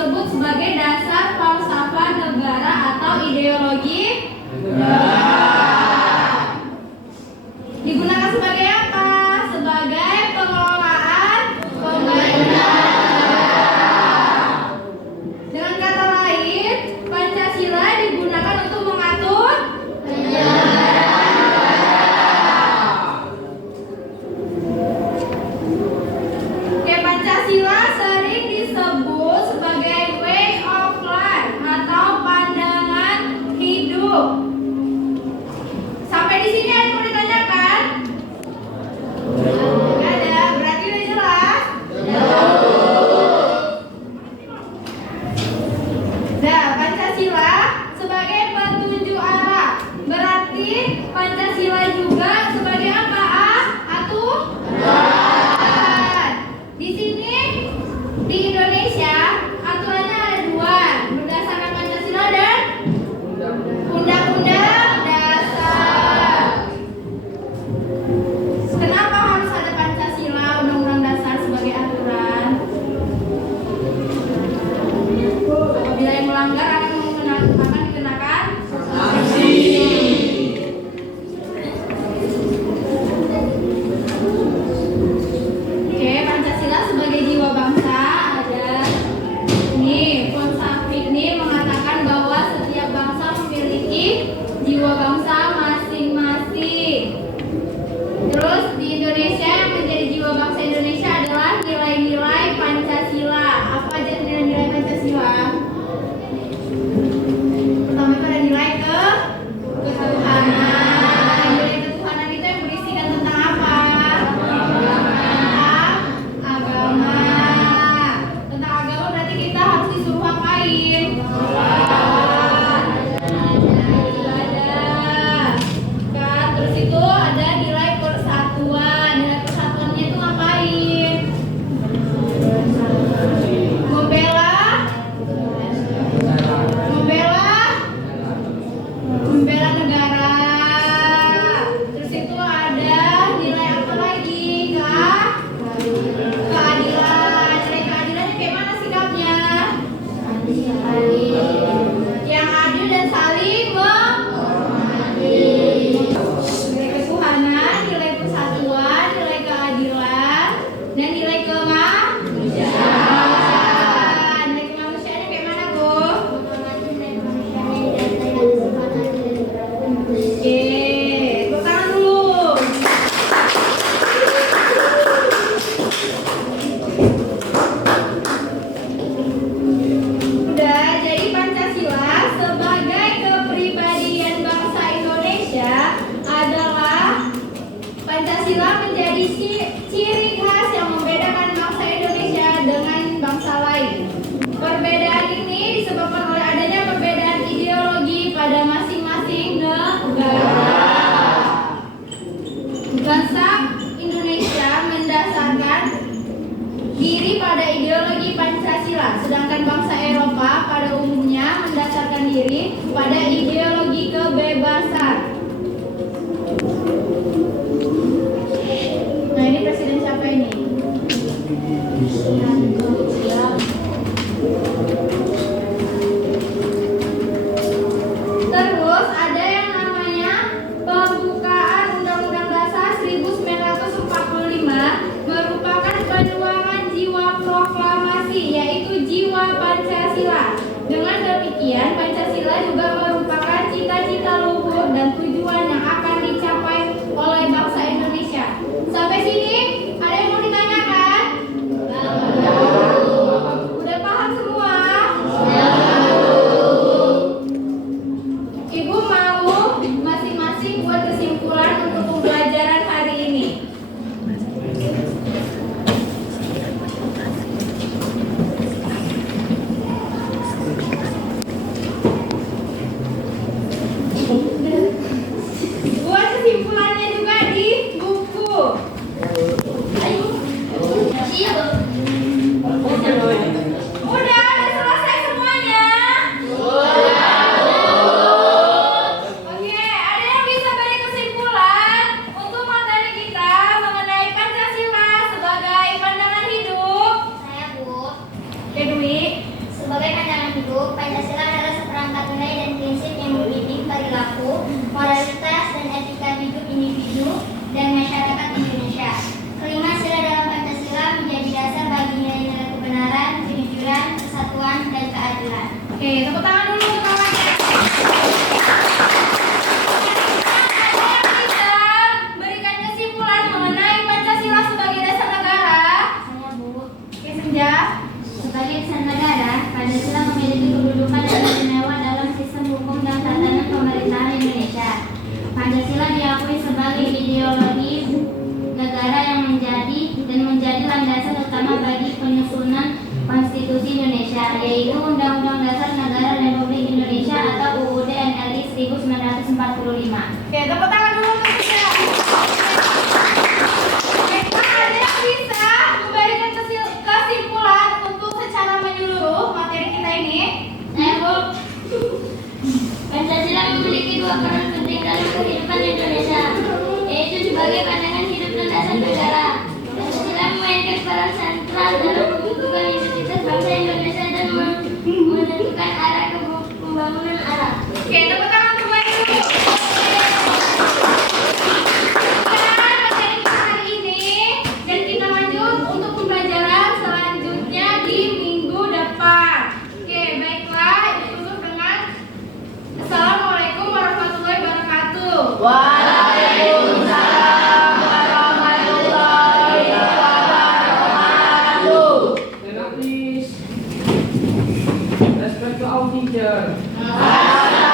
disebut sebagai dasar falsafah negara atau ideologi digunakan sebagai apa? Sebagai pengelolaan pemerintahan. Dengan kata lain, Pancasila digunakan untuk mengatur Pancasila sering disebut sebagai way of life atau pandangan hidup. Sampai di sini ada yang mau ditanyakan? Nggak ada, berarti udah jelas? Nah, Pancasila sebagai petunjuk arah. Berarti Pancasila juga sebagai apa? Aturan. Di sini di Indonesia aturannya ada dua, berdasarkan Pancasila dan Undang-Undang Dasar. Kenapa harus ada Pancasila, Undang-Undang Dasar sebagai aturan? Apabila yang melanggar akan dikenakan sanksi. Oke, Pancasila sebagai jiwa bangsa ada ini, Ponsafri ini mengatakan bahwa setiap bangsa memiliki jiwa bangsa masing-masing. Terus di Indonesia yang menjadi jiwa bangsa Indonesia adalah nilai-nilai Pancasila. Apa aja nilai-nilai Pancasila? Pertama itu ada nilai ketuhanan. Nilai ketuhanan itu yang berisikan tentang apa? Agama. Tentang agama berarti kita harus disuruh ngapain? Ibadah. Kan, terus itu ada nilai persatuan. Nilai persatuannya itu ngapain? Membela negara. Terus itu ada nilai apa lagi? Keadilan. Nilai keadilannya kayak mana sikapnya? Yang adil dan saling menghormati. Nilai ketuhanan, nilai persatuan, nilai keadilan, dan nilai kemanusiaan. Nilai kemanusiaannya kayak mana, Bu? Oke, tepuk tangan dulu. Udah, jadi Pancasila sebagai kepribadian bangsa Indonesia adalah Pancasila menjadi ciri khas yang membedakan bangsa Indonesia dengan bangsa lain. Perbedaan ini disebabkan oleh adanya perbedaan ideologi pada masing-masing negara. Bangsa Indonesia mendasarkan diri pada ideologi Pancasila, sedangkan bangsa Eropa pada umumnya mendasarkan diri pada ideologi kebebasan. Nah, ini presiden siapa ini? Terus ada yang namanya pembukaan Undang-Undang Dasar 1945 merupakan penuangan jiwa proklamasi, yaitu jiwa Pancasila. Dengan demikian, Pancasila juga merupakan cita-cita luhur dan tujuan yang akan dicapai oleh bangsa Indonesia. Sampai sini ada yang mau ditanyakan? Udah paham semua? Ibu mau masing-masing buat kesimpulan untuk pembelajaran hari ini. keadilan. Oke, tepuk tangan dulu untuk kawannya. Ada yang bisa berikan kesimpulan mengenai Pancasila sebagai dasar negara? Saya Bu. Oke, Senja. Sebagai dasar negara, Pancasila memiliki kedudukan yang istimewa dalam sistem hukum dan tatanan pemerintahan Indonesia. Pancasila diakui sebagai ideologi negara yang menjadi landasan utama bagi penyusunan konstitusi Indonesia, yaitu Undang-Undang Dasar Negara Republik Indonesia atau UUD NRI 1945. Oke, tepuk tangan dulu untuk Senja. Baiklah, ada yang bisa memberikan kesimpulan untuk secara menyeluruh materi kita ini? Saya Bu. Pancasila memiliki dua peran penting dalam kehidupan Indonesia, yaitu sebagai pandangan hidup dan dasar negara. Pancasila memainkan peran sentral dalam pembentukan identitas bangsa Indonesia dan menentukan arah pembangunan Arab. Oke, tepuk tangan kembali dulu. Sekarang materi kita hari ini dan kita lanjut untuk pembelajaran selanjutnya di minggu depan. Oke, baiklah, ditutup dengan Assalamualaikum warahmatullahi wabarakatuh. Waalaikumsalam warahmatullahi wabarakatuh. Then please respect to our teacher. Assalamualaikum